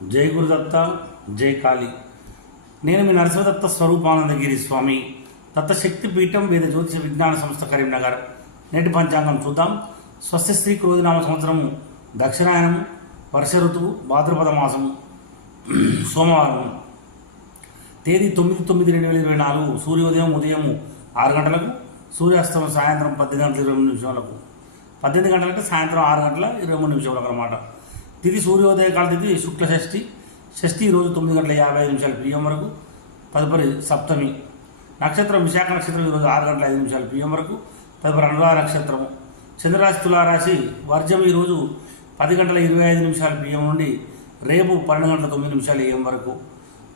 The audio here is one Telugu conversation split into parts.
జై గురుదత్త, జై కాళీ. నేను మీ నరసింహదత్త స్వరూపానందగిరి స్వామి, దత్తశక్తి పీఠం వేద జ్యోతిష విజ్ఞాన సంస్థ కరీంనగర్. నేటి పంచాంగం చూద్దాం. స్వస్తి శ్రీ క్రోధినామ సంవత్సరము దక్షిణాయనము, వర్ష ఋతువు, భాద్రపద మాసము, సోమవారం, తేదీ 9/9/2024. సూర్యోదయం ఉదయం 6 గంటలకు, సూర్యాస్తమం సాయంత్రం 18:20 18 గంటలంటే సాయంత్రం 6:23 అన్నమాట. తిథి సూర్యోదయ కాల తిథి శుక్ల షష్ఠి. షష్ఠి ఈరోజు 9:55 PM వరకు. తదుపరి సప్తమి. నక్షత్రం విశాఖ నక్షత్రం ఈరోజు 6:05 PM వరకు. తదుపరి అనురాధ నక్షత్రము. చంద్రరాశి తులారాశి. వర్జం ఈరోజు 10:25 PM నుండి రేపు 12:09 AM వరకు.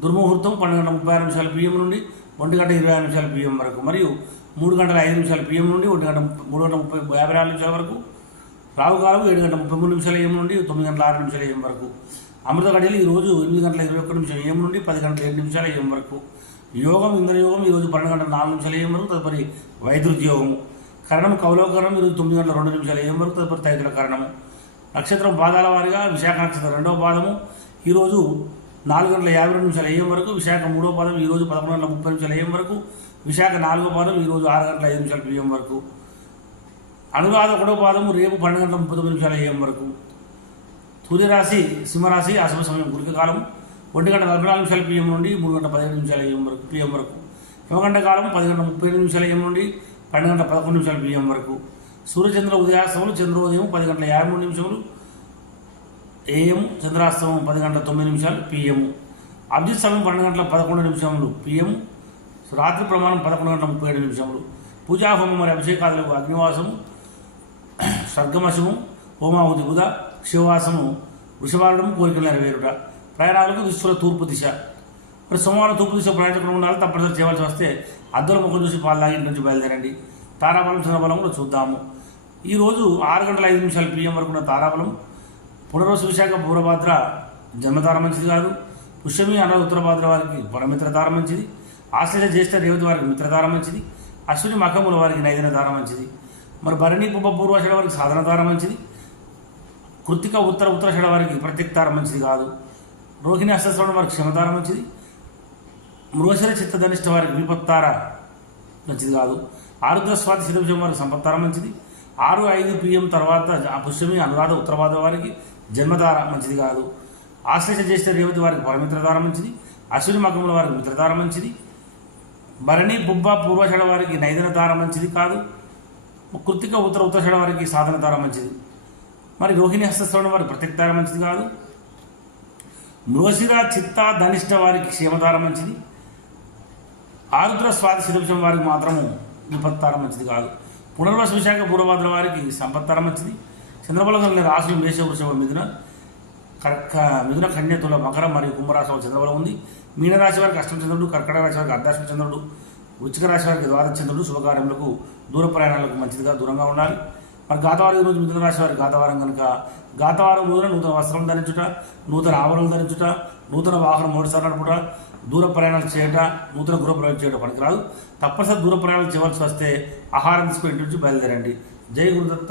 దుర్ముహూర్తం 12:36 PM నుండి 1:25 PM వరకు, మరియు 3:05 PM నుండి 3:54 వరకు. రావుకాలం 7:33 AM నుండి 9:06 AM వరకు. అమృత గడియలు ఈరోజు 8:21 AM నుండి 10:07 AM వరకు. యోగం ఇంద్రయోగం ఈరోజు 12:04 AM వరకు. తదుపరి వైద్యుతి యోగము. కరణం కౌలవకరణం ఈరోజు 9:02 AM వరకు. తదుపరి తైతుల కరణము. నక్షత్రం పాదాల వారిగా విశాఖ నక్షత్రం 2వ పాదము ఈరోజు 4:52 AM వరకు. విశాఖ 3వ పాదం ఈరోజు 11:30 AM వరకు. విశాఖ 4వ పాదం ఈరోజు 6:05 PM వరకు. అనురాధ 1వ పాదము రేపు 12:39 AM వరకు. సూర్యరాశి సింహరాశి. అశుభ సమయం గుళిక కాలం 1:44 PM నుండి 3:17 PM వరకు. హిమగంట కాలం 10:37 AM నుండి 12:11 PM వరకు. సూర్యచంద్ర ఉదయాస్తములు. చంద్రోదయం 10:53 AM. చంద్రాస్తమం 10:09 PM. అభిజిత్ సమయం 12:11 PM. రాత్రి ప్రమాణం 11:37. పూజాహోమం మరియు అభిషేకాదులకు అగ్నివాసము, స్వర్గమశము, హోమావతి బుధ, శివవాసము, వృషభారణము, కోరికలు నెరవేరుట. ప్రయాణాలకు దిశలో తూర్పు దిశ. మరి సోమవారం తూర్పు దిశ ప్రయాణికులు ఉండాలి. తప్పనిసరి చేయవలసి వస్తే అద్దుల ముఖం చూసి పాలు తాగి ఇంటి నుంచి బయలుదేరండి. తారాబలం చంద్రబలంలో చూద్దాము. ఈరోజు 6:05 PM వరకు ఉన్న తారాబలం. పునర్వసు విశాఖ పూర్వభాద్ర జన్మతార మంచిది కాదు. పుష్యమి అన్న ఉత్తరభాద్ర వారికి పరమిత్రతార మంచిది. ఆశ్లేష జ్యేష్ఠ రేవతి వారికి మిత్రతార మంచిది. అశ్విని మఖముల వారికి నైదిన తార మంచిది. మరి భరణి పుబ్బ పూర్వాషాఢ వారికి సాధన తార మంచిది. కృత్తిక ఉత్తరాషాఢ వారికి ప్రత్యేక తార మంచిది కాదు. రోహిణి హస్తశ్రవణ వారికి క్షమతార మంచిది. మృగశిర చిత్తధనిష్ట వారికి విపత్తార మంచిది కాదు. ఆరుద్ర స్వాతి శిరభుజం వారికి సంపత్తార మంచిది. 6:05 PM తర్వాత పుష్యమి అనురాధ ఉత్తరభాద్ర వారికి జన్మతార మంచిది కాదు. ఆశ్లేష జ్యేష్ఠ రేవతి వారికి పరమిత్రతార మంచిది. అశ్విని మఖముల వారికి మిత్రతార మంచిది. భరణి బుబ్బ పూర్వాషాఢ వారికి నైదన తార మంచిది కాదు. కృత్తిక ఉత్తరాషాఢ వారికి సాధన తార మంచిది. మరి రోహిణి హస్తశ్రవణ వారికి ప్రత్యేక తార మంచిది కాదు. మృగశిర చిత్త ధనిష్ట వారికి క్షేమతార మంచిది. ఆరుద్ర స్వాతి శిరభుజం వారికి మాత్రము విపత్తార మంచిది కాదు. పునర్వసు విశాఖ పూర్వభాద్ర వారికి సంపత్తార మంచిది. చంద్రబలం కలిగిన రాశులు మేష, వృషభ, మిథున, కన్య, తుల, మకర మరియు కుంభరాశిలో చంద్రబలం ఉంది. మీనరాశి వారికి అష్టమ చంద్రుడు, కర్కట రాశి వారికి అర్ధాష్టమ చంద్రుడు, వృశ్చిక రాశి వారికి ద్వాదశ చంద్రుడు. శుభకార్యములకు దూర ప్రయాణాలకు మంచిదిగా దూరంగా ఉండాలి. మరి గాతవారం ఈరోజు మిథున రాశి వారికి గాతవారం కనుక గాతవారం రోజున నూతన వస్త్రం ధరించుట, నూతన ఆభరణలు ధరించుట, నూతన వాహనం మోటార్సైకిల్ నడుపుట, దూర ప్రయాణాలు చేయట, నూతన గృహ ప్రయాణం చేయడం పనికిరాదు. తప్పనిసరి దూర ప్రయాణాలు చేయవలసి వస్తే ఆహారం తీసుకుని ఇంటి నుంచి బయలుదేరండి. జై గురుదత్త.